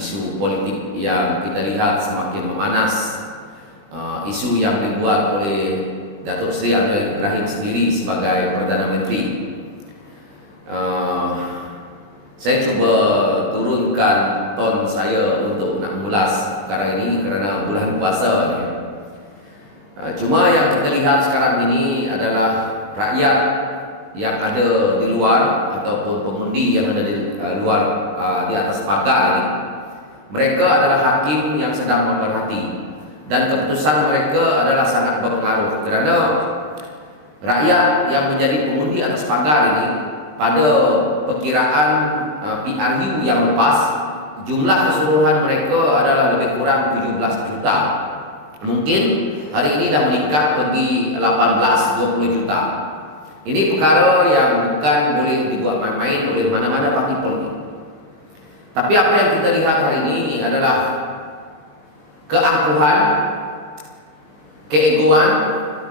isu politik yang kita lihat semakin memanas, isu yang dibuat oleh Datuk Seri Anwar Ibrahim sendiri sebagai Perdana Menteri. Saya cuba turunkan ton saya untuk nak mengulas perkara ini kerana bulan puasa. Cuma yang kita lihat sekarang ini adalah rakyat yang ada di luar ataupun pengundi yang ada di luar, di atas pagar ini. Mereka adalah hakim yang sedang memerhati dan keputusan mereka adalah sangat berpengaruh kerana rakyat yang menjadi pengundi atas pagar ini pada perkiraan PRU yang lepas, jumlah keseluruhan mereka adalah lebih kurang 17 juta. Mungkin hari ini dah meningkat pergi 18-20 juta. Ini perkara yang bukan boleh dibuat main-main oleh mana-mana parti politik. Tapi apa yang kita lihat hari ini adalah keangkuhan, keegoan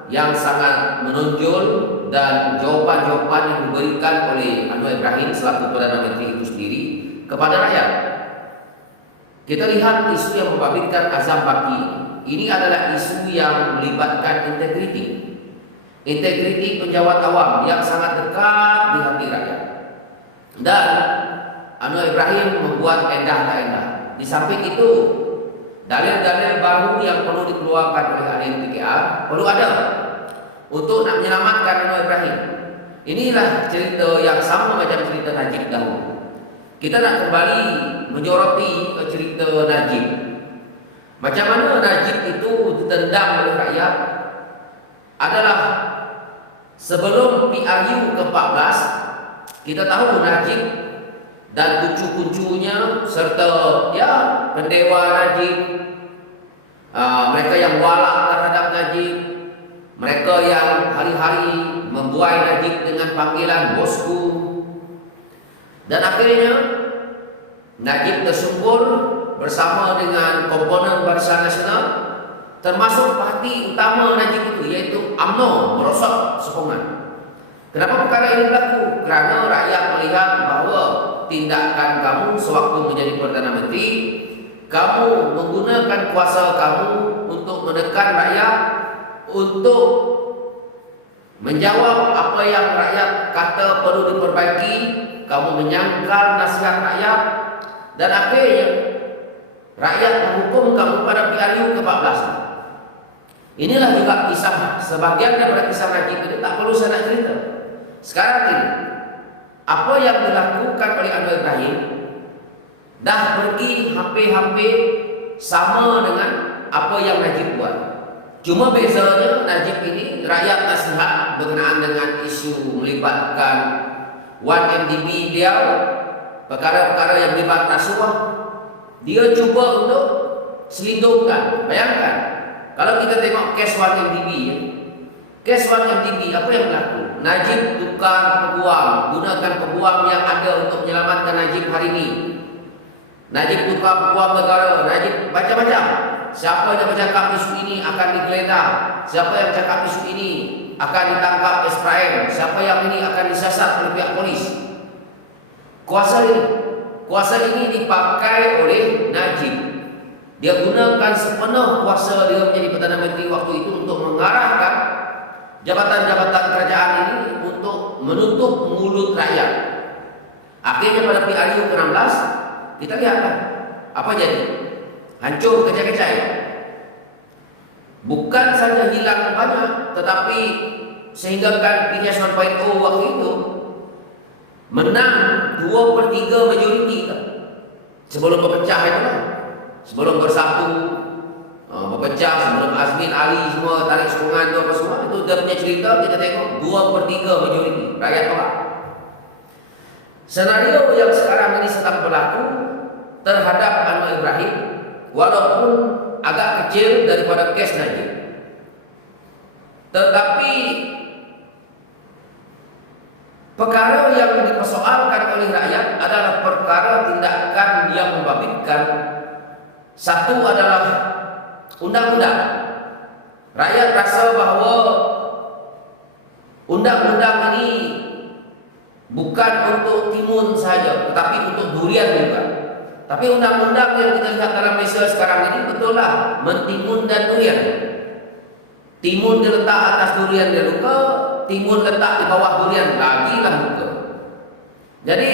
yang sangat menonjol dan jawapan-jawapan yang diberikan oleh Anwar Ibrahim selaku Perdana Menteri itu sendiri kepada rakyat. Kita lihat isu yang membabitkan azam baki. Ini adalah isu yang melibatkan integriti penjawat awam yang sangat dekat di hati rakyat. Dan Anwar Ibrahim membuat endah tak endah. Di samping itu, dalil-dalil baru yang perlu dikeluarkan oleh ahli PKR perlu ada untuk nak menyelamatkan Anwar Ibrahim. Inilah cerita yang sama macam cerita Najib dahulu. Kita nak kembali menyoroti ke cerita Najib. Macam mana Najib itu ditendang oleh rakyat adalah sebelum PRU ke-14. Kita tahu Najib dan kuncu-kuncunya serta pendewa Najib, mereka yang walak terhadap Najib, mereka yang hari-hari membuai Najib dengan panggilan bosku, dan akhirnya Najib tersungkur bersama dengan komponen Barisan Nasional, termasuk parti utama Najib itu, iaitu UMNO, merosot sokongan. Kenapa perkara ini berlaku? Kerana rakyat melihat bahawa tindakan kamu sewaktu menjadi Perdana Menteri, kamu menggunakan kuasa kamu untuk menekan rakyat, untuk menjawab apa yang rakyat kata perlu diperbaiki. Kamu menyangkal nasihat rakyat, dan akhirnya rakyat menghukum kamu pada PRU ke-14. Inilah juga kisah, sebagian daripada kisah Najib itu tak perlu saya nak cerita. Sekarang ini, apa yang dilakukan oleh Anwar Ibrahim dah pergi hampir-hampir sama dengan apa yang Najib buat. Cuma bezanya Najib ini rakyat nasihat berkenaan dengan isu melibatkan 1MDB dia, perkara-perkara yang melibat rasuah, dia cuba untuk selindungkan. Bayangkan, kalau kita tengok kes 1MDB, kes 1MDB apa yang berlaku? Najib tukar peguam, gunakan peguam yang ada untuk menyelamatkan Najib hari ini. Najib tukar peguam negara, Najib macam-macam. Siapa yang bercakap isu ini akan digeledah, siapa yang cakap isu ini akan ditangkap SPRM, siapa yang ini akan disiasat oleh pihak polis. Kuasa ini dipakai oleh Najib. Dia gunakan sepenuh kuasa dia menjadi Perdana Menteri waktu itu untuk mengarahkan jabatan-jabatan kerajaan ini untuk menutup mulut rakyat. Akhirnya pada PRU ke-16 kita lihatlah apa jadi. Hancur kecai-kecai. Bukan saja hilang banyak, tetapi sehinggakan PHS 1.0 waktu itu menang 2/3 majoriti sebelum berpecah itu lah. Sebelum bersatu, berpecah, sebelum Azmin Ali semua tarik sokongan tu apa semua, itu dia punya cerita. Kita tengok 2/3 majoriti rakyat tolak. Senario yang sekarang ini sedang berlaku terhadap Anwar Ibrahim, walaupun agak kecil daripada kes Najib, tetapi perkara yang dipersoalkan oleh rakyat adalah perkara tindakan yang membabitkan. Satu adalah undang-undang. Rakyat rasa bahawa undang-undang ini bukan untuk timun saja, tetapi untuk durian juga. Tapi undang-undang yang kita lihat dalam Malaysia sekarang ini betul lah mentimun dan durian. Timun diletak atas durian dia luka, timun letak di bawah durian lagi lah luka. Jadi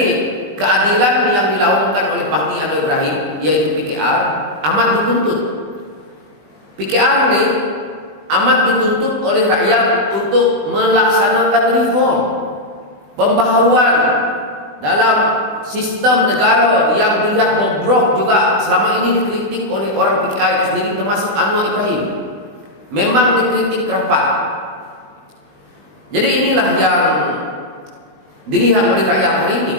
keadilan yang dilakukan oleh Parti Anwar Ibrahim yaitu PKR amat dituntut. PKR ini amat dituntut oleh rakyat untuk melaksanakan reform, pembaharuan dalam sistem negara yang dilihat bobrok juga selama ini dikritik oleh orang PKR itu sendiri termasuk Anwar Ibrahim. Memang dikritik rapat. Jadi inilah yang dilihat oleh rakyat hari ini.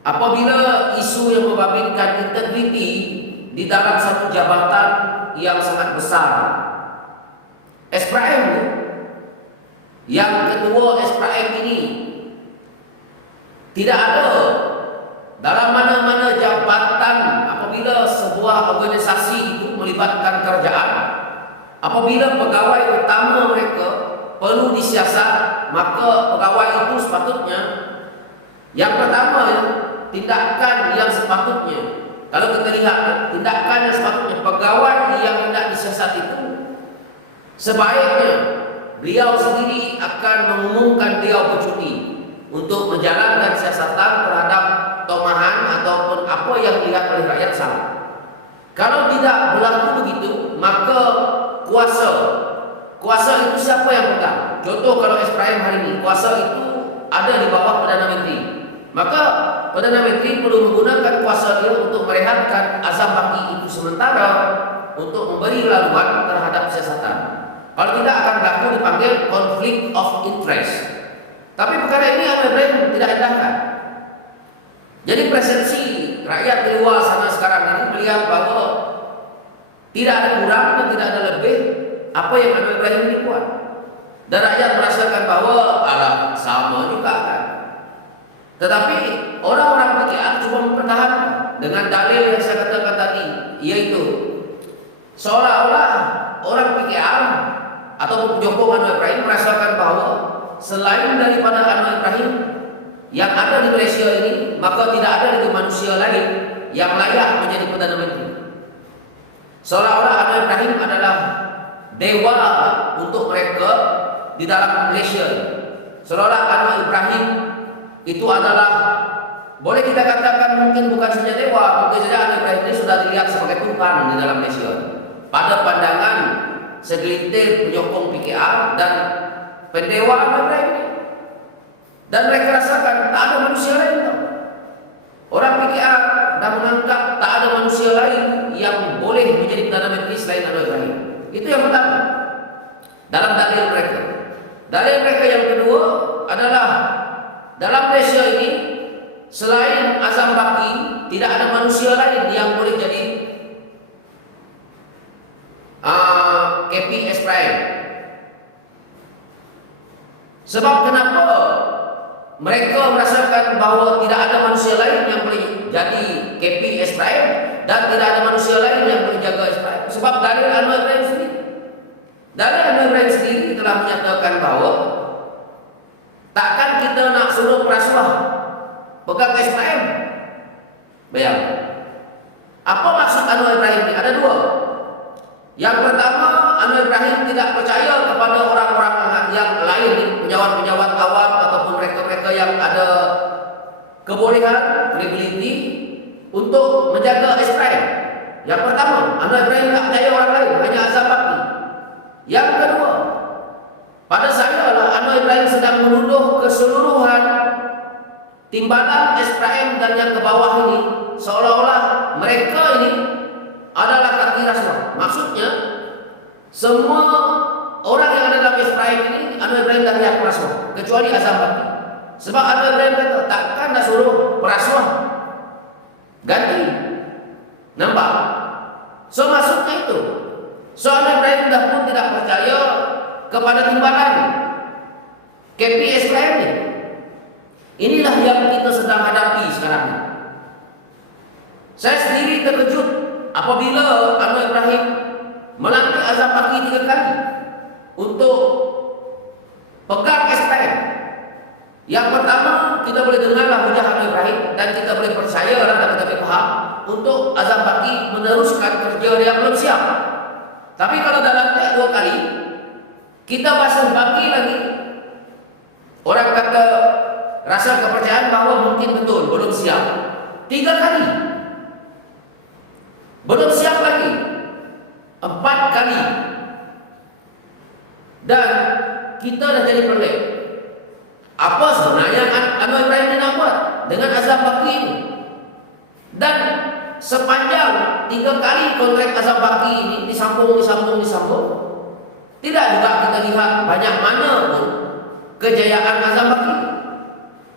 Apabila isu yang membabitkan integriti di dalam satu jabatan yang sangat besar, SPRM yang ketua SPRM ini tidak ada dalam mana-mana jabatan apabila sebuah organisasi itu melibatkan kerajaan, apabila pegawai utama mereka perlu disiasat, maka pegawai itu sepatutnya yang pertama tindakan yang sepatutnya, kalau kita lihat tindakan yang sepatutnya pegawai yang hendak disiasat itu sebaiknya beliau sendiri akan mengumumkan beliau bercuti untuk menjalankan siasatan terhadap tomahan ataupun apa yang dilihat oleh rakyat salah. Kalau tidak berlaku begitu, maka kuasa itu siapa yang pegang? Contoh kalau SPRM hari ini, kuasa itu ada di bawah Perdana Menteri. Maka Perdana Menteri perlu menggunakan kuasa dia untuk merehatkan azam baki itu sementara untuk memberi laluan terhadap siasatan. Kalau tidak akan berlaku dipanggil conflict of interest. Tapi perkara ini Anwar Ibrahim tidak endahkan. Jadi persepsi rakyat di luar sana sekarang ini melihat bahwa tidak ada kurang dan tidak ada lebih apa yang Anwar Ibrahim ini buat. Dan rakyat merasakan bahwa alah sama juga kan. Tetapi orang-orang PKR cuma mempertahankan dengan dalil yang saya katakan tadi, yaitu seolah-olah orang PKR atau penyokong Anwar Ibrahim merasakan bahwa selain daripada Anwar Ibrahim yang ada di Malaysia ini, maka tidak ada lagi manusia lain yang layak menjadi Perdana Menteri. Seolah-olah Anwar Ibrahim adalah dewa untuk mereka di dalam Malaysia. Seolah-olah Anwar Ibrahim itu adalah, boleh kita katakan mungkin bukan saja dewa, mungkin saja Anwar Ibrahim ini sudah dilihat sebagai Tuhan di dalam Malaysia pada pandangan segelintir penyokong PKR dan pendewa Anwar Ibrahim ini. Dan mereka rasakan tak ada manusia lain. Orang PKR dah menganggap tak ada manusia lain yang boleh menjadi Perdana Menteri selain Anwar Ibrahim. Itu yang pertama dalam dalil mereka. Dalil mereka yang kedua adalah dalam Malaysia ini selain Azam Baki tidak ada manusia lain yang boleh jadi KP SPRM. Sebab kenapa mereka merasakan bahawa tidak ada manusia lain yang boleh jadi KP SPRM dan tidak ada manusia lain yang boleh jaga SPRM? Sebab dalil Anwar Ibrahim sendiri. Dalil Anwar Ibrahim sendiri telah menyatakan bahawa takkan kita nak suruh perasuah pegang SPRM. Bayang. Apa maksud Anwar Ibrahim ini? Ada dua. Yang pertama, Anwar Ibrahim tidak percaya kepada orang-orang yang lain, pejabat-pejabat awam ataupun mereka-mereka yang ada kebolehan, credibility untuk menjaga SPRM. Yang pertama, Anwar Ibrahim tak percaya orang lain, hanya Azam Baki. Yang kedua, pada saya lah Anwar Ibrahim sedang menuduh keseluruhan timbalan SPRM dan yang ke bawah ini seolah-olah mereka ini adalah kaki rasuah. Maksudnya semua orang yang ada dalam SPRM ini Anwar Ibrahim dah lihat perasuah, kecuali Azam Baki. Sebab Anwar Ibrahim kata takkan dah suruh perasuah ganti. Nampak? So maksudnya itu. So Anwar Ibrahim dah pun tidak percaya kepada timbalan KP SPRM ini. Inilah yang kita sedang hadapi sekarang ini. Saya sendiri terkejut apabila Anwar Ibrahim melantik Azam Baki 3 kali untuk pegang SPRM. Yang pertama, kita boleh dengarlah hujah Anwar Ibrahim dan kita boleh percaya dan kita boleh meneruskan kerja dia belum siap. Tapi kalau dalam tek 2 kali, kita masih bagi lagi. Orang kata rasa kepercayaan bahwa mungkin betul belum siap. 3 kali belum siap lagi, 4 kali, dan kita dah jadi pelik. Apa sebenarnya Anwar Ibrahim ini nak buat dengan azam baki ini? Dan sepanjang 3 kali kontrak azam baki ini disambung, tidak juga kita lihat banyak mana pun kejayaan azam baki.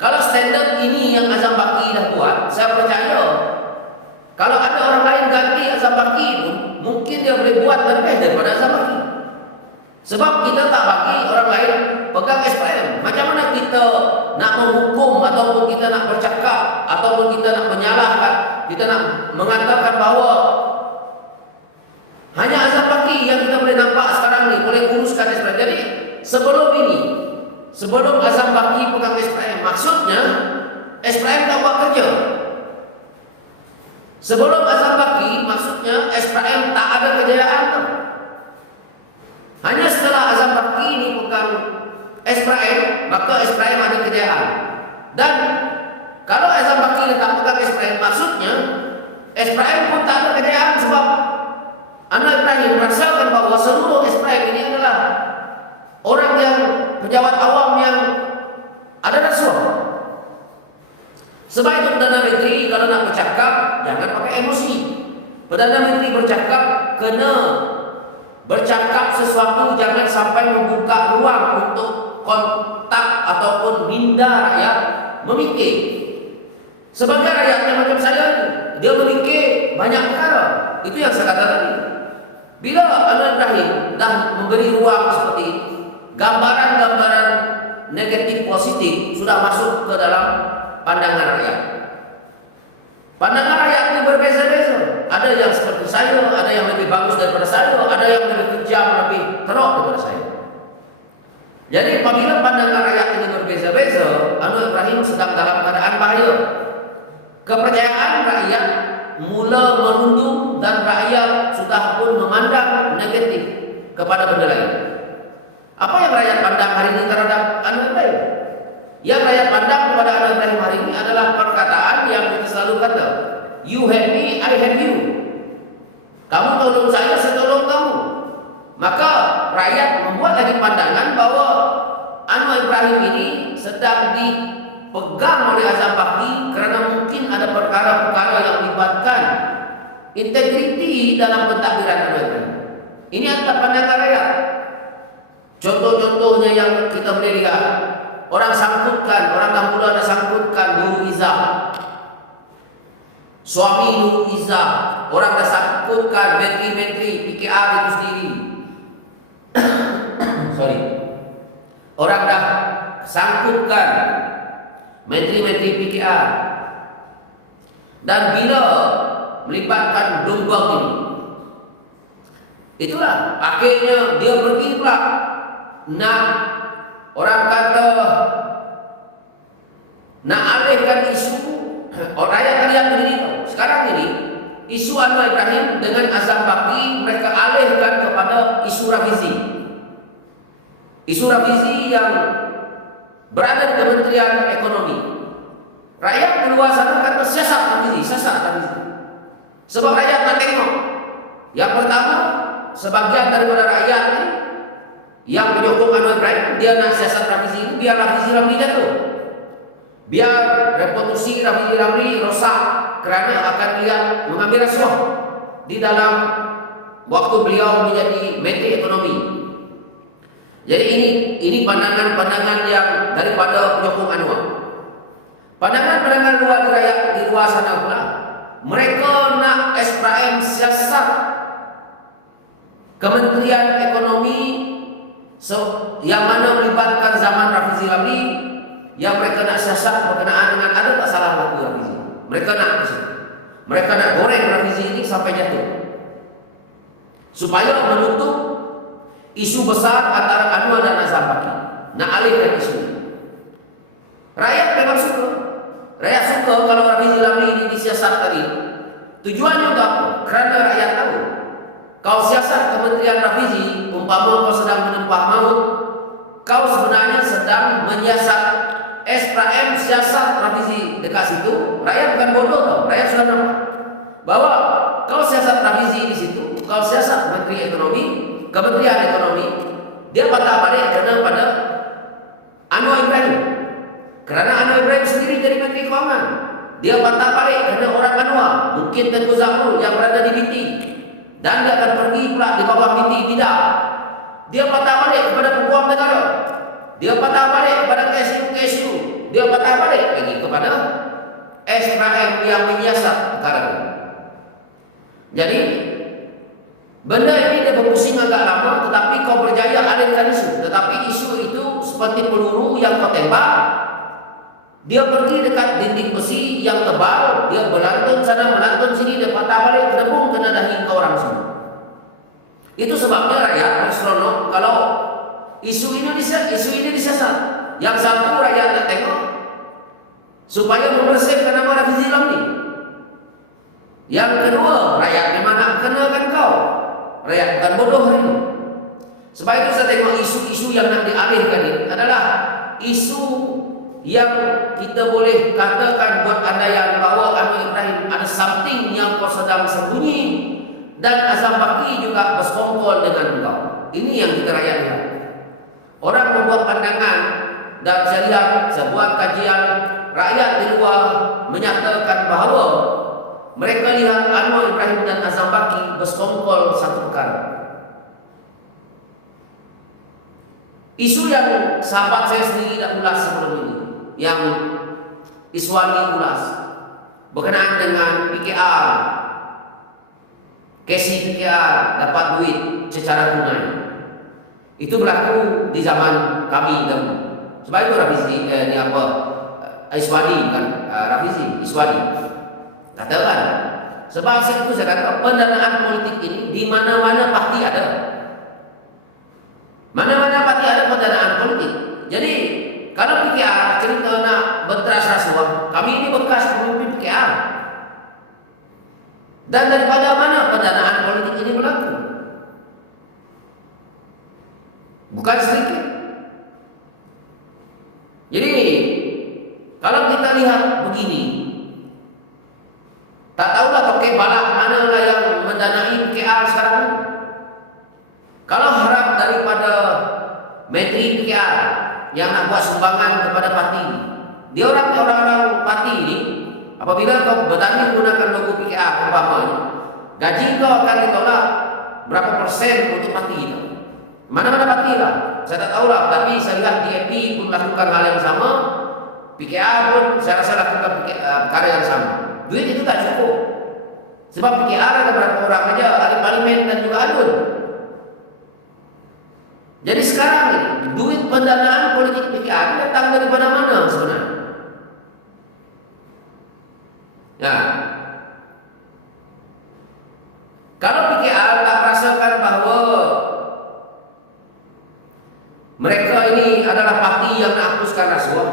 Kalau standard ini yang azam baki dah buat, saya percaya kalau ada orang lain ganti azam baki itu, mungkin dia boleh buat lebih daripada azam baki. Sebab kita tak bagi orang lain pegang SPM. Macam mana kita nak menghukum, ataupun kita nak bercakap, ataupun kita nak menyalahkan, kita nak mengatakan bahawa hanya azam baki yang kita boleh nampak sekarang ni boleh uruskan SPM. Jadi sebelum azam baki pegang SPM, maksudnya SPM tak buat kerja. Sebelum azam baki, maksudnya SPM tak ada kejayaan tu. Hanya setelah azam baki ini pegang SPM, maka SPM ada kejayaan. Dan kalau azam baki ini tak pegang SPM, maksudnya SPM pun tak ada kejayaan. Sebab Anwar Ibrahim merasakan bahawa seluruh SPM ini adalah orang yang pejabat awam yang ada rasuah. Sebab itu Perdana Menteri kalau nak bercakap, jangan pakai emosi. Perdana Menteri bercakap, kena bercakap sesuatu, jangan sampai membuka ruang untuk kontak ataupun minda rakyat memikir. Sebagai rakyatnya macam saya, dia memikir banyak perkara. Itu yang saya kata tadi. Bila Anwar Ibrahim dah memberi ruang seperti ini, gambaran-gambaran negatif positif sudah masuk ke dalam pandangan rakyat. Pandangan rakyat itu berbeza-beza. Ada yang seperti saya, ada yang lebih bagus daripada saya, ada yang lebih kejam, lebih teruk daripada saya. Jadi apabila pandangan rakyat ini berbeza-beza, Anwar Ibrahim sedang dalam keadaan bahaya. Kepercayaan rakyat mula merundum dan rakyat sudah pun memandang negatif kepada benda lain. Apa yang rakyat pandang hari ini terhadap Anwar Ibrahim? Yang rakyat pandang kepada Anwar Ibrahim hari ini adalah perkataan yang kita selalu kata, you have me, I have you. Kamu tolong saya tolong kamu. Maka rakyat membuat lagi pandangan bahawa Anwar Ibrahim ini sedang dipegang oleh azam baki kerana mungkin ada perkara-perkara yang melibatkan integriti dalam pentadbiran Anwar Ibrahim. Ini adalah pandangan rakyat. Contoh-contohnya yang kita boleh lihat, orang sangkutkan, orang dahulu ada sangkutkan Nurul Izzah, suami Nurul Izzah, orang dah sangkutkan menteri-menteri PKR itu sendiri. Orang dah sangkutkan menteri-menteri PKR. Dan bila melibatkan Bloomberg ini, itulah akhirnya dia pergi pula nak, orang kata, nak alihkan isu. Rakyat lihat begini, sekarang ini isu Anwar Ibrahim dengan azam baki mereka alihkan kepada isu revisi. Isu revisi yang berada di Kementerian Ekonomi. Rakyat di luar sana kata siasat revisi. Sebab rakyat nak tengok. Yang pertama, sebagian daripada rakyat ini yang menyokong Anwar Ibrahim, dia nak siasat revisi ini, biar revisi Ramli jatuh, biar reputasi Ramli rosak kerana akan dia mengambil rasuah di dalam waktu beliau menjadi Menteri Ekonomi. Jadi ini pandangan-pandangan yang daripada penyokong Anwar. Pandangan-pandangan luar rakyat di luar sana pula, mereka nak SPM siasat Kementerian Ekonomi yang mana melibatkan zaman Rafizi Ramli, yang mereka nak siasat berkenaan dengan ada tak salah laku Rafizi. Mereka nak goreng Rafizi ini sampai jatuh, supaya menutup isu besar antara Anwar dan azam baki. Nak alihkan isu ini. Rakyat memang suka. Rakyat suka kalau Rafizi Ramli ini disiasat tadi. Tujuannya untuk apa? Kerana rakyat tahu. Kau siasat Kementerian Rafizi, umpama kau sedang menempah maut, kau sebenarnya sedang menyiasat SPM siasat Rafizi dekat situ. Rakyat bukan bodoh tau. Rakyat sudah nampak bahwa kau siasat Rafizi di situ, kau siasat Menteri Ekonomi, Kementerian Ekonomi, dia patah balik kerana pada Anwar Ibrahim. Kerana Anwar Ibrahim sendiri jadi Menteri Keuangan. Dia patah balik kerana orang Anwar, mungkin Tengku Zafrul yang berada di BT. Dan dia akan pergi pula di bawah BT. Tidak. Dia patah balik kepada peguam negara. Dia patah balik kepada KSU. Dia patah balik lagi kepada SPM yang menyiasat perkara ini. Jadi benda ini dia berpusing agak lama, tetapi kau berjaya alihkan isu. Tetapi isu itu seperti peluru yang kau tembak. Dia pergi dekat dinding besi yang tebal, dia berlantun sana, berlantun sini, dia patah balik, kedebung kena dahi ke orang semua. Itu sebabnya rakyat berseronok kalau isu ini disiasat. Yang satu rakyat nak tengok supaya membersihkan nama Rafizi Lamli. Yang kedua, rakyat memang nak kenakan kau. Rakyat bukan bodoh hari ini. Sebab itu saya tengok isu-isu yang nak dialihkan ini adalah isu yang kita boleh katakan buat andaian bahawa Anwar Ibrahim ada something yang kau sedang sembunyi dan Azam Baki juga bersekongkol dengan kau. Ini yang kita rakyat lihat. Orang membuat pandangan dan saya lihat, saya buat kajian, rakyat di luar menyatakan bahawa mereka lihat Anwar Ibrahim dan Azam Baki bersekongkol satu perkara. Isu yang sahabat saya sendiri dah ulas sebelum ini, yang Iswani ulas berkenaan dengan PKR, Casey PKR dapat duit secara tunai. Itu berlaku di zaman kami dahulu. Sebab itu Rafizi ni apa Iswani kan Rafizi Iswani katakan. Sebab itu saya kata pendanaan politik ini di mana-mana pasti ada. Mana-mana pasti ada pendanaan politik. Jadi kalau PKR cerita nak berteras rasuah, kami ini bekas pemimpin PKR. Dan daripada mana pendanaan politik ini berlaku? Bukan sedikit. Jadi kalau kita lihat begini, tak tahulah toke balak manalah yang mendanai PKR sekarang ini. Kalau harap daripada Menteri PKR yang nak buat sumbangan kepada parti, dia orang-orang parti ini, apabila kau bertanding menggunakan logo PKR umpamanya, gaji kau akan ditolak berapa persen untuk parti itu. Mana-mana parti lah, saya tak tahulah, tapi saya lihat DAP pun melakukan hal yang sama, PKR pun saya rasa lakukan perkara yang sama. Duit itu tak cukup, sebab PKR ada berapa orang aja, ahli parlimen dan juga adun. Jadi sekarang ini, duit pendanaan politik PKR datang daripada mana sebenarnya? Ya. Kalau PKR tak merasakan bahawa mereka ini adalah parti yang nak hapuskan rasuah,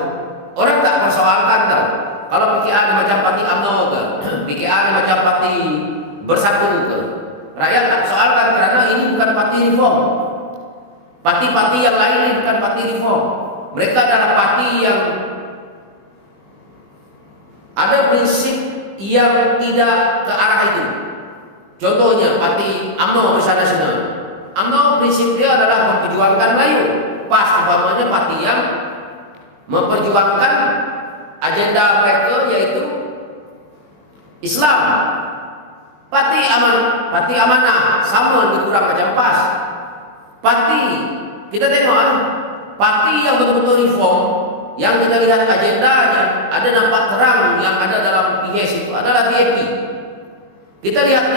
orang tak persoalkan tau. Kalau PKR ni macam parti UMNO ke, PKR ni macam parti Bersatu ke, rakyat tak persoalkan kerana ini bukan parti reform. Parti-parti yang lain ini bukan parti reform. Mereka adalah parti yang ada prinsip yang tidak ke arah itu. Contohnya parti UMNO Barisan Nasional. UMNO prinsip dia adalah memperjuangkan Melayu. Pas umpamanya parti yang memperjuangkan agenda mereka yaitu Islam. Parti Amanah sama lebih kurang macam PAS. Parti kita tengok parti yang betul-betul reform, yang kita lihat agendanya ada nampak terang yang ada dalam PHS itu adalah DAP. Kita lihat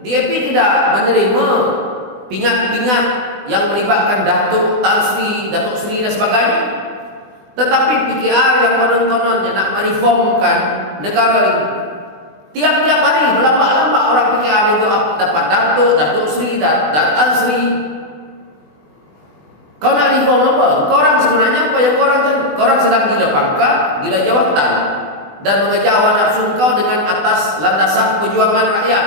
DAP tidak menerima pingat-pingat yang melibatkan Datuk Tan Sri, Datuk Sri dan sebagainya. Tetapi PKR yang konon-kononnya nak mereformkan negara ini, tiap-tiap hari berlambak-lambak orang PKR itu dapat Datuk Sri dan Tan Sri. Kau nak reform apa? Kau orang sebenarnya apa yang kau orang sedang gila pangkat, gila jawatan. dan mengejar hawa nafsu kau dengan atas landasan perjuangan rakyat.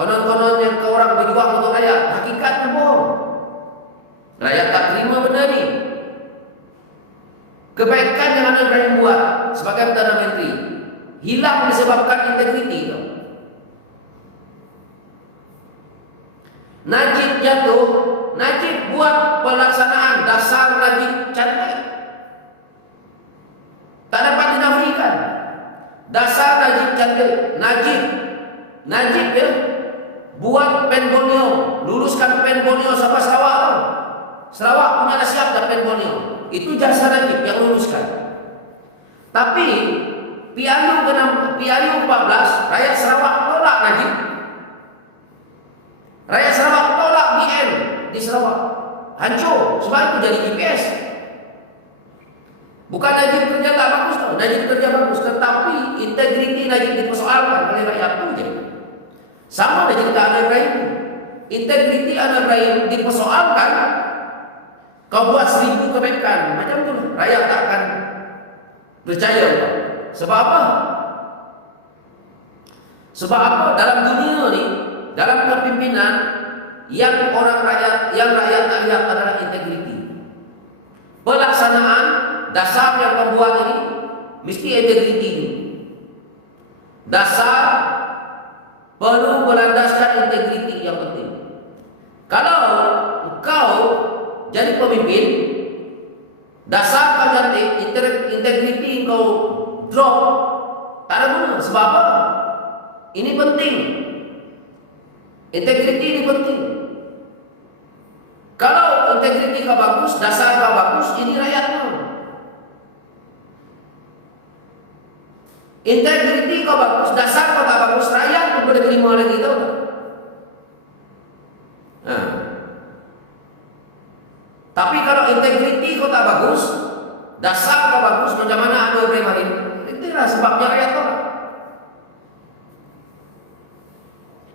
Konon-konon yang kau orang berjuang untuk rakyat, hakikatnya bohong. Rakyat tak terima benda ni. Kebaikan yang Anwar Ibrahim buat sebagai Perdana Menteri hilang disebabkan integriti tu. Najib jatuh, Najib buat pelaksanaan dasar Najib cantik. Tak dapat dinafikan. Dasar Najib cantik. Najib ya, buat penbolio, luluskan penbolio sampai Sarawak tu. Sarawak punya dah siap dah penbolio. Itu jasa Najib yang luluskan. Tapi PRU 14, rakyat Sarawak tolak Najib. Rakyat Sarawak tolak BN di Sarawak. Hancur. Sebab itu jadi GPS. Bukan Najib kerja tak bagus tau. Najib kerja bagus. Tetapi integriti Najib dipersoalkan oleh rakyat itu je. Sama dengan cerita Anwar Ibrahim. Integriti Anwar Ibrahim dipersoalkan. Kau buat 1000 kebaikan. Macam tu. Rakyat tak akan percaya. Sebab apa? Sebab apa? Dalam dunia ni, dalam kepimpinan yang rakyat tak lihat adalah integriti. Pelaksanaan dasar yang membuat ini mesti integriti ini. Dasar perlu berlandaskan integriti yang penting. Kalau kau jadi pemimpin, dasar kau cantik, integriti kau drop, tak ada guna. Sebab apa? Ini penting. Integriti ini penting. Kalau integriti kau bagus, dasar kau bagus, ini rakyat mau. Integriti kau bagus, dasar kau tak bagus, rakyat pun boleh terima lagi, tahu tak? Tapi kalau integriti kau tak bagus, dasar kau bagus, macam mana Anwar Ibrahim hari ini? Itulah sebabnya rakyat tolak.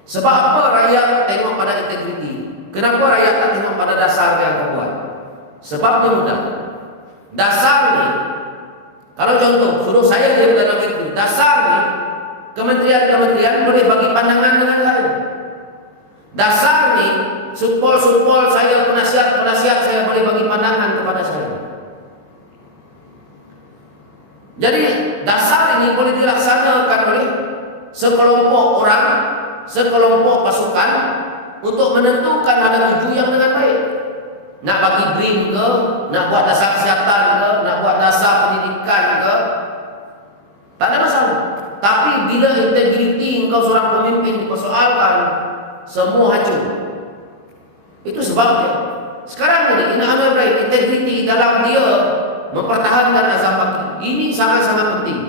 Sebab apa rakyat tengok pada integriti? Kenapa rakyat tak tengok pada dasar yang kau buat? Sebabnya mudah. Dasar ni, kalau contoh, suruh saya jadi Perdana Menteri, dasar ni, kementerian-kementerian boleh bagi pandangan dengan lain. Dasar ni, supol saya, penasihat saya boleh bagi pandangan kepada saya. Jadi dasar ini boleh dilaksanakan oleh sekelompok orang, sekelompok pasukan untuk menentukan mana tuju yang dengan baik. Nak bagi BRIM ke, nak buat dasar kesihatan ke, nak buat dasar pendidikan ke, tak ada masalah. Tapi bila integriti engkau seorang pemimpin dipersoalkan, semua hancur. Itu sebabnya sekarang ini Anwar Ibrahim integriti dalam dia mempertahankan azam bakti ini sangat-sangat penting.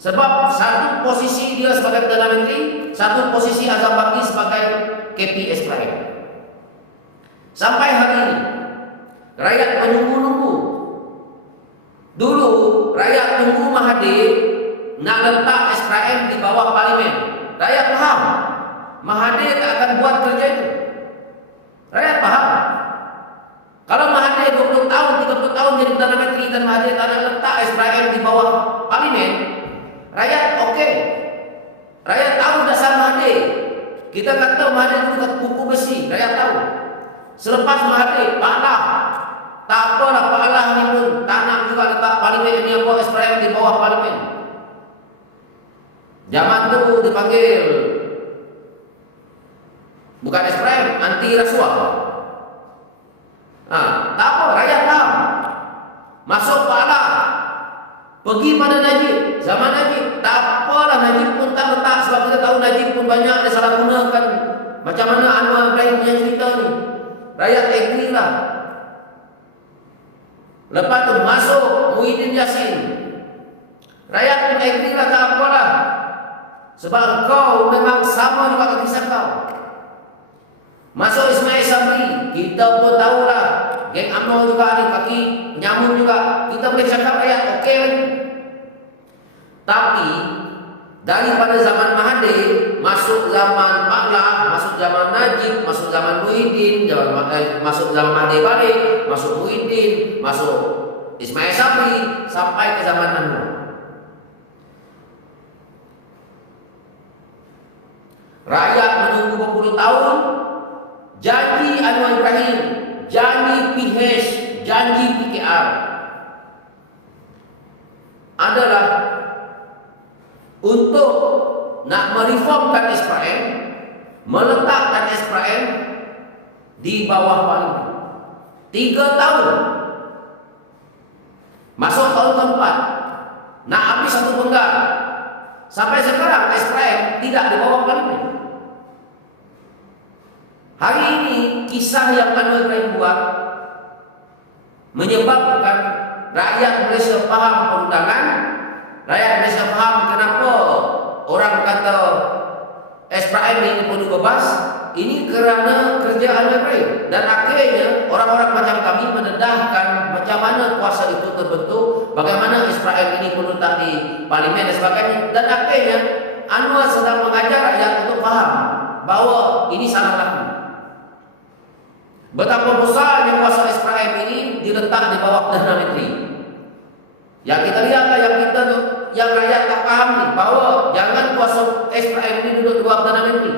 Sebab satu posisi dia sebagai Perdana Menteri, satu posisi azam bakti sebagai KPS Prime. Sampai hari ini rakyat menunggu-nunggu. Dulu rakyat tunggu Mahathir nak letak SPRM di bawah parlimen. Rakyat faham Mahathir tak akan buat kerja itu. Rakyat faham. Kalau Mahathir 20 tahun, 30 tahun jadi Perdana Menteri dan Mahathir tak nak letak SPRM di bawah parlimen, rakyat okey. Rakyat tahu dasar Mahathir. Kita kata Mahathir itu kuku besi, rakyat tahu. Selepas Mahathir, Pak Allah, tak apalah Pak Allah ni pun tak nak juga letak parlimen ini apa SPRM di bawah parlimen. Zaman tu dipanggil bukan SPRM, anti rasuah. Tak apa, rakyat tahu. Masuk Pak Allah, pergi pada Najib, zaman Najib, tak apalah Najib pun tak letak sebab kita tahu Najib pun banyak dia salah gunakan. Macam mana Anwar Ibrahim punya cerita ni, rakyat agree lah. Lepas tu masuk Muhyiddin Yassin, rakyat pun agree lah, tak apalah. Sebab kau memang sama juga kisah kau. Masuk Ismail Sabri, kita pun tahulah, geng UMNO juga ada kaki penyamun juga. Kita boleh cakap rakyat okey lagi. Tapi daripada zaman Mahathir masuk zaman Pak Allah, masuk zaman Najib, masuk zaman Muhyiddin, masuk zaman Mahathir balik, masuk Muhyiddin, masuk Ismail Sabri, sampai ke zaman Anwar. Rakyat menunggu berpuluh tahun. Janji Anwar Ibrahim, janji PH, janji PKR adalah untuk nak mereformkan SPM, meletakkan SPM di bawah parlimen. 3 tahun. Masuk tahun keempat. Nak habis 1 penggal. Sampai sekarang SPM tidak di bawah parlimen. Hari ini kisah yang Anwar Ibrahim buat menyebabkan rakyat Malaysia faham perundangan, rakyat Malaysia faham kenapa orang kata SPM ini perlu bebas. Ini kerana kerja Anwar Ibrahim. Dan akhirnya orang-orang macam kami mendedahkan macam mana kuasa itu terbentuk, bagaimana SPM ini perlu letak di parlimen dan sebagainya. Dan akhirnya Anwar sedang mengajar rakyat untuk faham bahawa ini salah laku. Betapa besarnya kuasa SPM ini diletak di bawah Perdana Menteri. Yang kita lihat, yang rakyat tak paham ni, bahawa jangan kuasa SPM ini duduk di bawah Perdana Menteri.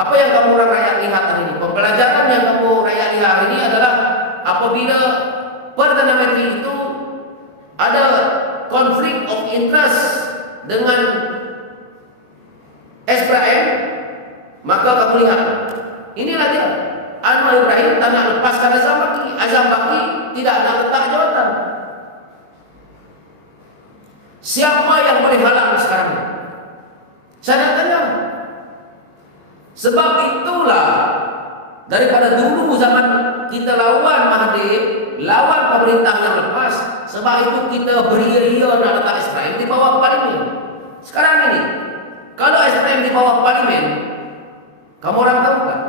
Apa yang kamu orang rakyat lihat hari ini? Pembelajaran yang kamu rakyat lihat hari ini adalah apabila Perdana Menteri itu ada konflik of interest dengan SPM, maka kamu lihat inilah dia. Anwar Ibrahim tak nak lepaskan Azam Baki. Azam Baki tidak nak letak jawatan. Siapa yang boleh halang sekarang? Saya nak tanya. Sebab itulah daripada dulu zaman kita lawan Mahathir, lawan pemerintah yang lepas, sebab itu kita beria-ria nak letak SPM di bawah parlimen. Sekarang ini, kalau SPM di bawah parlimen, kamu orang tahu tak?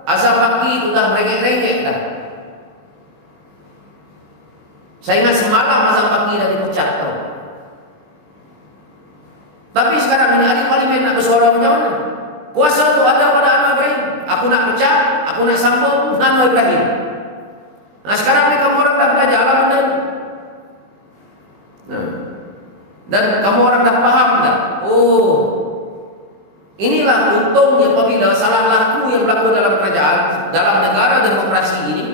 Azam Baki sudah merengek-rengek dah. Saya ingat semalam Azam Baki dah dipecat tau. Tapi sekarang ini ahli parlimen nak bersuara macam mana? Kuasa tu ada pada Anwar Ibrahim. Aku nak pecat, aku nak sambung Anwar Ibrahim. Nah sekarang ni kamu orang dah belajar lah benda ni. Dan kamu orang dah faham dah. Oh, inilah untungnya apabila salah laku yang berlaku dalam kerajaan, dalam negara demokrasi ini,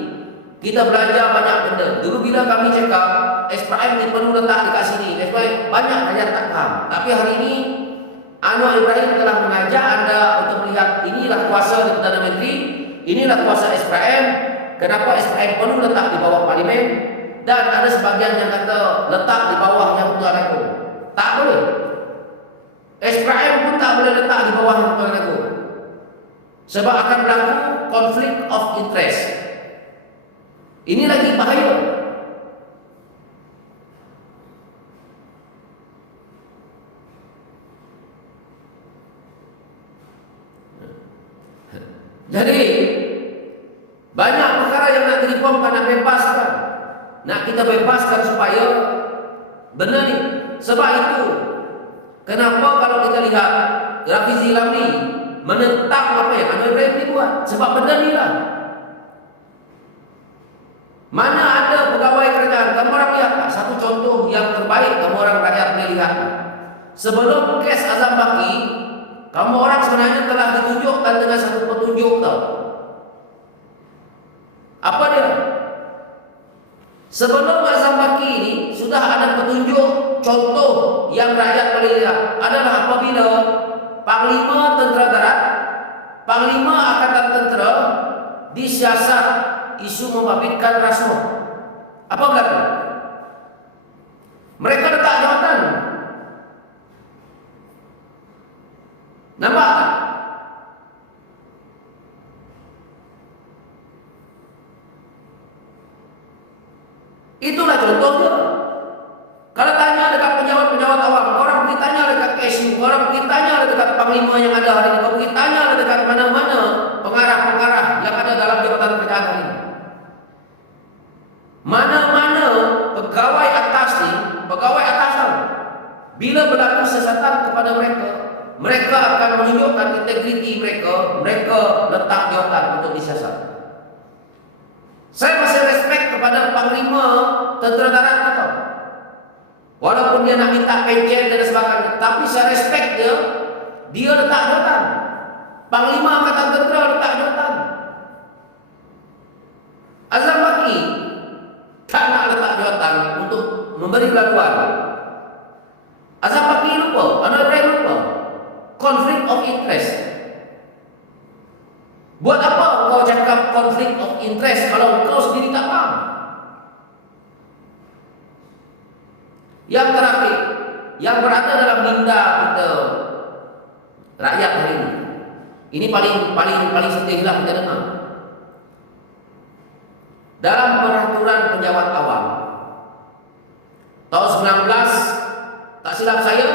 kita belajar banyak benda. Dulu bila kami cakap SPM ni perlu letak dekat sini, SPM banyak rakyat tak faham. Tapi hari ini Anwar Ibrahim telah mengajak anda untuk melihat inilah kuasa di Perdana Menteri, inilah kuasa SPM, kenapa SPM perlu letak di bawah parlimen, dan ada sebagian yang kata letak di bawah yang Ketua Dato'. Tak boleh. SPM pun tak boleh letak di bawah yang Ketua Dato'. Sebab akan berlaku konflik of interest. Ini lagi bahaya. Jadi banyak perkara yang nak direformkan, nak bebaskan, nak kita bebaskan supaya benar ni. Sebab itu kenapa kalau kita lihat Rafizi Lamri menentang apa yang Anwar Ibrahim dibuat, sebab benda ni lah. Mana ada pegawai kerajaan, kamu orang lihat tak? Satu contoh yang terbaik kamu orang rakyat boleh lihat. Sebelum kes Azam Baki, kamu orang sebenarnya telah ditunjukkan dengan satu petunjuk tau. Apa dia? Sebelum Azam Baki ini sudah ada petunjuk contoh yang rakyat boleh lihat adalah apabila Panglima Tentera Darat, Panglima Angkatan Tentera disiasat isu membabitkan rasuah. Apa berlaku? Mereka letak jawatan. Nampak tak? Itulah contohnya. Kalau tanya dekat pejabat-pejabat awam, orang pergi tanya dekat KSU, orang pergi tanya dekat panglima yang ada hari ini, orang pergi tanya dekat mana-mana pengarah-pengarah yang ada dalam jabatan kerajaan hari ini. Mana-mana pegawai atas ni, pegawai atas tahu, bila berlaku sesatan kepada mereka, mereka akan menunjukkan integriti mereka, mereka letak jawatan untuk disiasat. Saya masih respect kepada Panglima Tentera Darat itu. Walaupun dia nak minta pencen dan sebagainya, tapi saya respect dia letak jawatan. Buat apa kau cakap konflik of interest kalau kau sendiri tak faham? Yang terakhir, yang berada dalam minda kita rakyat hari ini paling sedihlah kita dengar. Dalam peraturan penjawat awam tahun 19, tak silap saya,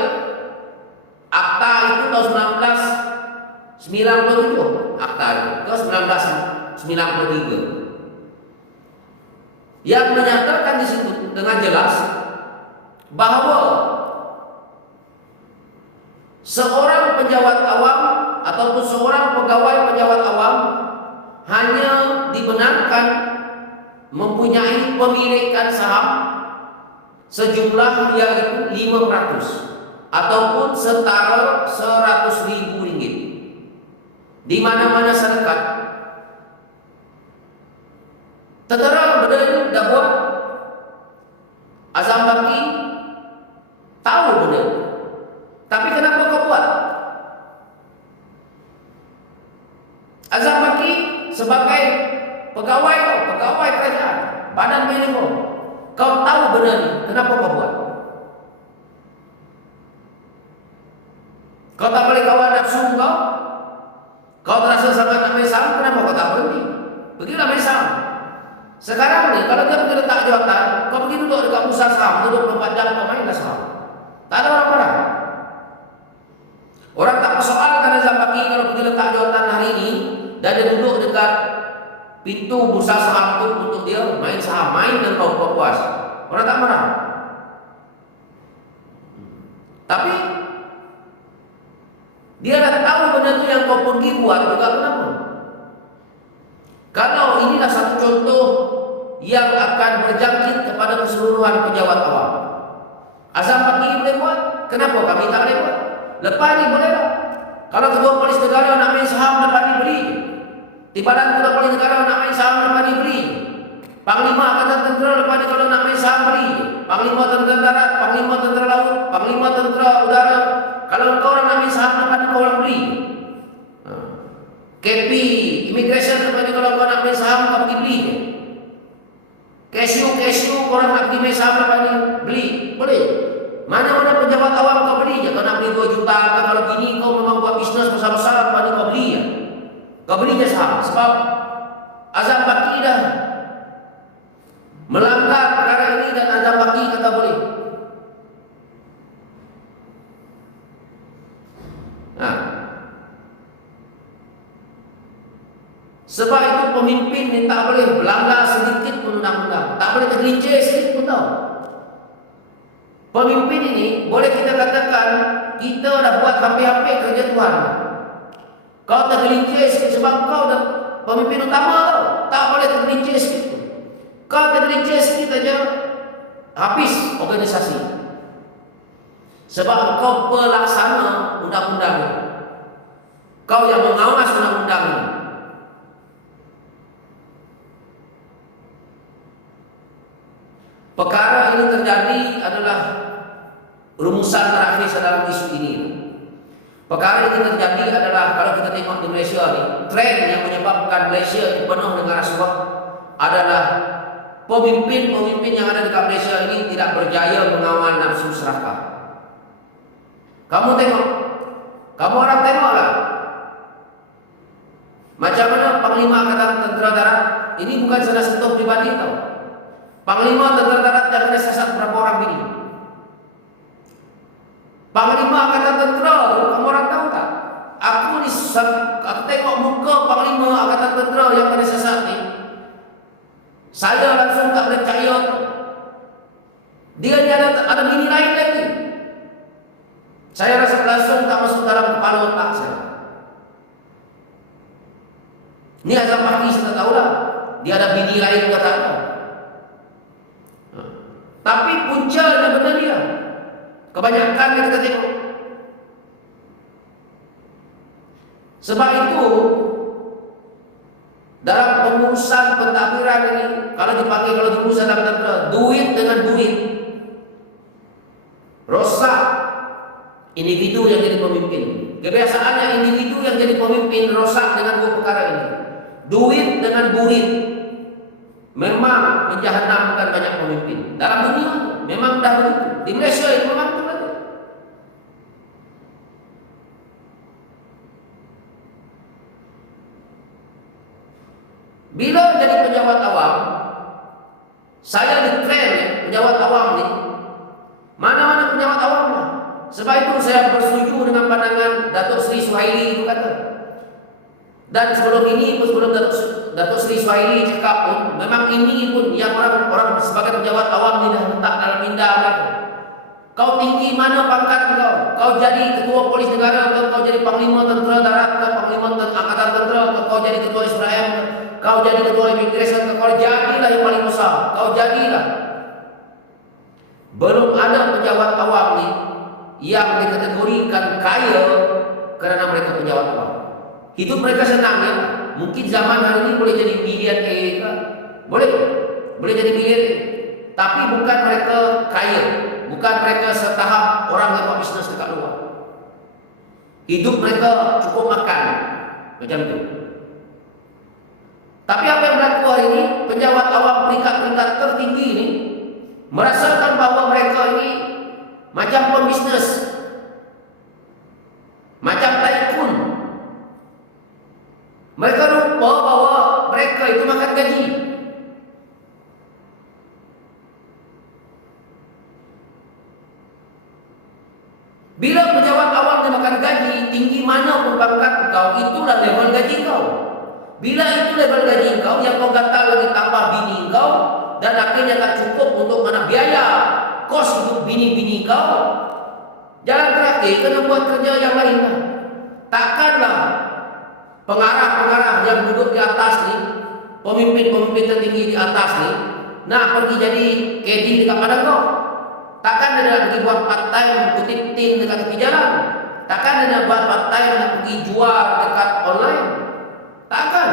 akta itu tahun 1997, akta itu ke 1993 yang menyatakan di situ dengan jelas bahwa seorang penjawat awam ataupun seorang pegawai penjawat awam hanya dibenarkan mempunyai pemilikan saham sejumlah yaitu 5% ataupun setara 100.000 ringgit di mana-mana syarikat. Tentara benda itu dah buat. Azam Baki tahu benda itu. Tapi kenapa kau buat? Azam Baki sebagai pegawai kerajaan, badan minimum, kau tahu benda ini, kenapa kau buat? Kau tak boleh kawan nafsu kau? Kau terasa sangat nak main saham, kenapa kau tak berhenti? Pergilah main saham. Sekarang ni, kalau dia pergi letak jawatan, kau pergi duduk dekat pusat saham, duduk 24 jam kau mainlah saham. Tak ada orang marah. Orang tak persoalkan Azam Baki kalau pergi letak jawatan hari ini dan dia duduk dekat pintu bursa saham tu untuk dia main saham, main dan kau puas. Orang tak marah. Tapi dia dah tahu benda tu yang kau pergi buat juga kenapa? Kalau inilah satu contoh yang akan berjangkit kepada keseluruhan pejabat awam. Azam Baki boleh buat, kenapa kami tak boleh buat? Lepas ni boleh tak? Kalau ketua polis negara nak main saham, lepas ni beli. Timbalan ketua polis negara nak main saham, lepas ni beli. Panglima Angkatan Tentera lepas ni kalau nak main saham, beli. Panglima Tentera Darat, Panglima Tentera Laut, Panglima Tentera Udara. Kalau kau orang nak main saham, lepas ni kau orang beli. KP, Immigration lepas ni kalau kau nak main saham, kau pergi beli. Cashew, kau orang nak pergi main saham, lepas ni beli. Boleh. Mana-mana pejabat awam kau beli je. Kau nak beli 2 juta, kalau gini kau memang buat bisnes besar-besar, lepas ni kau beli je. Kau beli je saham. Sebab Azam Baki dah melanggar perkara ini dan Azam Baki kata boleh. Sebab itu pemimpin ni tak boleh melanggar sedikit pun undang-undang. Tak boleh tergelincir sedikit pun tau. Pemimpin ini boleh kita katakan kita dah buat hampir-hampir kerja Tuhan. Kau tergelincir sikit sebab kau dah pemimpin utama tau. Tak boleh tergelincir sikit pun. Kau tergelincir sikit saja habis organisasi. Sebab kau pelaksana undang-undang ini. Kau yang mengawas undang-undang ini. Perkara ini terjadi adalah rumusan terakhir dalam isu ini. Perkara ini terjadi adalah kalau kita tengok di Malaysia ni, trend yang menyebabkan Malaysia penuh dengan rasuah adalah pemimpin-pemimpin yang ada dekat Malaysia ini tidak berjaya mengawal nafsu serakah. Kamu tengok, kamu orang tengoklah. Macam mana Panglima Angkatan Tentera Darat ini bukan salah satu pribadi tau. Panglima Tentera Darat dah kena sesat berapa orang bini. Panglima Angkatan Tentera tu, kamu orang tahu tak? Aku tengok muka Panglima Angkatan Tentera yang kena sesat ni. Saya langsung tak percaya. Dia ni ada bini lain lagi. Saya rasa langsung tak masuk dalam kepala otak saya. Ni Azam Baki saya tak tahulah. Dia ada bini lain ke tak tahu. Tapi puncanya benda dia. Kebanyakan kita tengok. Sebab itu dalam pengurusan pentadbiran ini, kalau dipanggil kalau diurusan dalam tentera, duit dengan duit, rosak individu yang jadi pemimpin. Kebiasaannya individu yang jadi pemimpin rosak dengan dua perkara ini. Duit dengan burit. Memang menjahanamkan banyak pemimpin. Dalam dunia memang dah begitu. Di Malaysia itu memang begitu. Bila menjadi pejabat awam, saya declare ya, pejabat awam ni, mana-mana pejabat awam lah. Sebab itu saya bersetuju dengan pandangan Datuk Seri Suhaili itu kata. Dan sebelum ini pun, sebelum Datuk Seri Suhaili cakap pun, memang ini pun yang orang sebagai pejabat awam ni dah letak dalam minda mereka. Kau tinggi mana pangkat kau? Kau jadi ketua polis negara ke? Kau jadi panglima tentera darat ke? Panglima angkatan tentera ke? Kau jadi ketua SPM ke? Kau jadi ketua imigresen ke? Kau jadilah yang paling besar. Kau jadilah. Belum ada pejabat awam ni yang dikategorikan kaya kerana mereka pejabat awam. Hidup mereka senang ya. Mungkin zaman hari ini boleh jadi miliarder ke? Boleh jadi miliarder. Tapi bukan mereka kaya. Bukan mereka setahap orang yang buat bisnes dekat luar. Hidup mereka cukup makan. Macam itu. Tapi apa yang berlaku hari ini, pejabat awam peringkat-peringkat tertinggi ini merasakan bahawa mereka ini macam pembisnes, macam tycoon. Mereka lupa bahawa mereka itu makan gaji. Bila pejabat awam dia makan gaji, tinggi mana pun pangkat kau, itulah level gaji kau. Bila itu level gaji kau, yang kau gatal lagi tambah bini kau, dan akhirnya tak cukup untuk mana biaya kos hidup bini-bini kau. Jalan terakhir kena buat kerja yang lain. Takkanlah pengarah-pengarah yang duduk di atas ni, pemimpin-pemimpin tertinggi di atas ni, nak pergi jadi KD dekat padang kau. Takkan dia nak pergi buat part time kutip tim dekat tepi jalan. Takkan dia nak buat part time nak pergi jual dekat online. Takkan.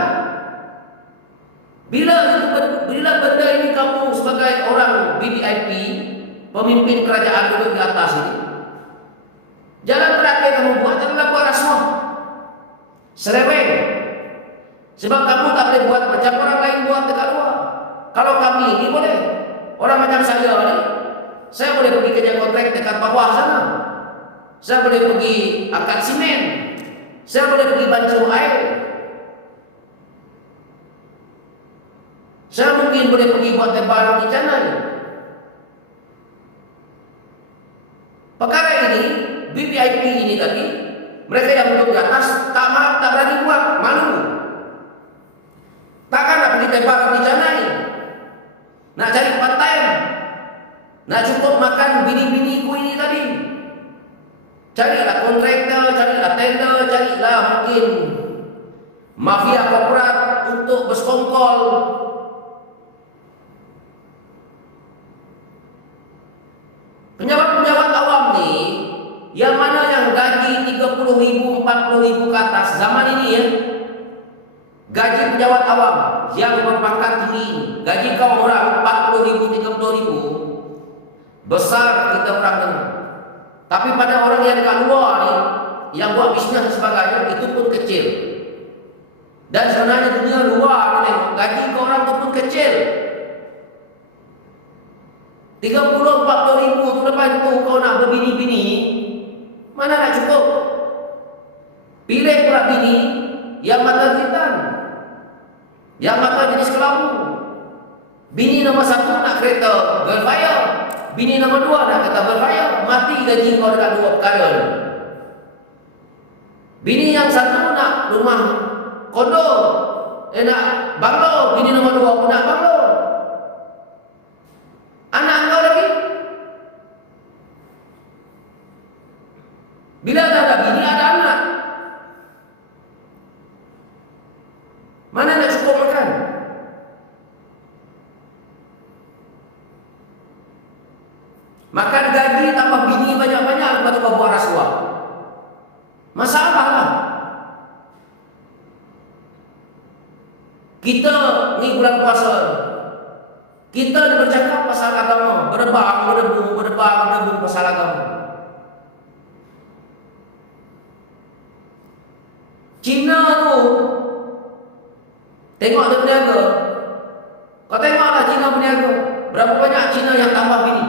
Bila benda ini kamu sebagai orang BDIP, pemimpin kerajaan duduk di atas ini, jalan terakhir kamu buat adalah buat rasuah, sereweng. Sebab kamu tak boleh buat macam orang lain buat dekat luar. Kalau kami ini boleh. Orang macam saya ni, saya boleh pergi kerja kontrak dekat bawah sana. Saya boleh pergi angkat simen. Saya boleh pergi bancuh air. Saya mungkin boleh pergi buat tebal di channel. Perkara ini, BPIP ini tadi, mereka yang duduk di atas tak berani buat, malu. Takkan nak pergi tebal di channel. Nak cari part time. Nak cukup makan bini-bini ku ini tadi. Carilah kontraktor, carilah tender, carilah mungkin mafia korporat untuk bersekongkol. Pejabat-pejabat awam ni, yang mana yang gaji 30.000, 40.000 ke atas zaman ini ya. Gaji pejabat awam yang berpangkat tinggi, gaji kaum orang 40.000, 30.000, besar kita orang dengar. Tapi pada orang yang dekat luar ni, yang buat bisnes dan sebagainya, itu pun kecil. Dan sebenarnya dunia luar ni, gaji kau orang itu pun kecil. 30-40 ribu tu lepas itu kau nak berbini-bini, mana nak cukup? Pilih pula bini yang mata hitam, yang mata jenis kelabu. Bini nombor 1 nak kereta Velfire, bini nombor 2 nak kereta Velfire. Mati gaji kau dekat dua perkara ni. Bini yang 1 nak rumah kondo, nak banglo. Bini nombor 2 pun nak banglo. Anak kau lagi, bila ada bini ada anak, mana nak cukup makan? Makan gaji tambah bini banyak-banyak, lepas tu kau buat rasuah. Masalah lah. Kita ni bulan puasa, kita bercakap pasal agama, berdebu pasal agama. Cina tu, tengok dia berniaga. Kau tengoklah Cina berniaga. Berapa banyak Cina yang tambah bini?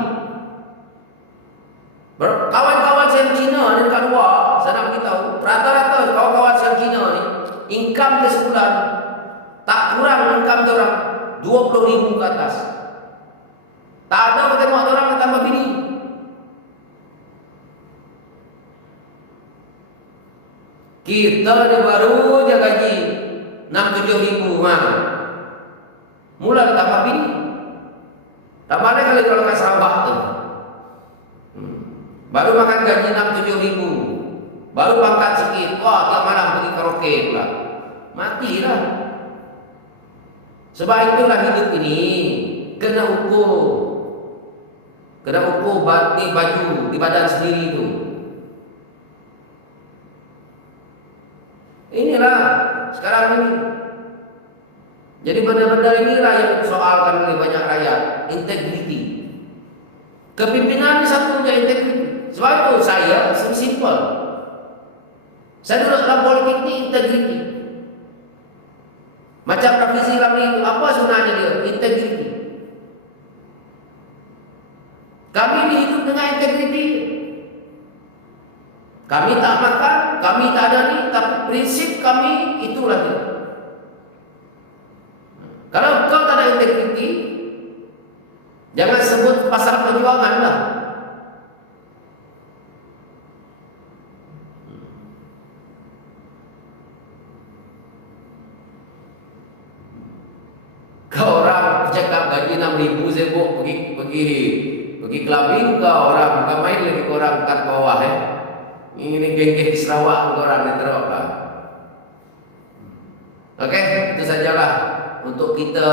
Kawan-kawan saya Cina ni dekat luar, saya nak beritahu, rata-rata kawan-kawan saya Cina ni, income dia sebulan tak kurang income dia orang 20,000 ke atas. Tak ada kau tengok dia orang yang tambah bini. Kita ni baru je gaji 6-7 ribu mula tambah bini. Tambah lagi kali kalau kat Sarawak tu, baru makan gaji 6-7 ribu, baru pangkat sikit, wah tiap malam pergi karaoke pula. Matilah. Sebab itulah hidup ini kena ukur. Kena ukur baju di badan sendiri itu. Inilah sekarang ini. Jadi benda-benda inilah yang disoalkan oleh banyak rakyat. Integriti. Kepimpinan satu punya integriti. Sebab itu saya simple. Saya duduk dalam politik ini integriti. Macam Rafizi Ramli itu, apa sebenarnya dia? Integriti. Kami ini hidup dengan integriti. Kami tak makan, kami tak ada ni, tapi prinsip kami itulah dia. Kalau kau tak ada integriti, jangan sebut pasal perjuangan lah. Kau orang cakap gaji 6 ribu sibuk pergi kelabing, kau orang bukan main lagi kau orang kat bawah Ini geng-geng Sarawak kau orang ni teruk lah. Okey, itu sajalah untuk kita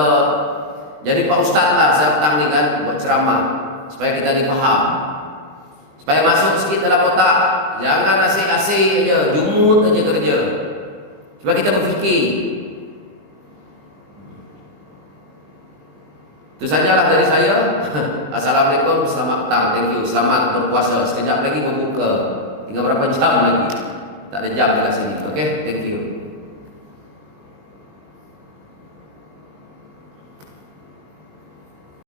jadi Pak Ustaz lah saya petang ni kan buat ceramah supaya kita difaham, supaya masuk sikit dalam otak, jangan asik-asik aja, jumut aja kerja, supaya kita berfikir. Itu sajalah dari saya. Assalamualaikum, selamat petang, thank you, selamat berpuasa. Sekejap lagi berbuka, tinggal berapa jam lagi, tak ada jam di sini. Okey, thank you.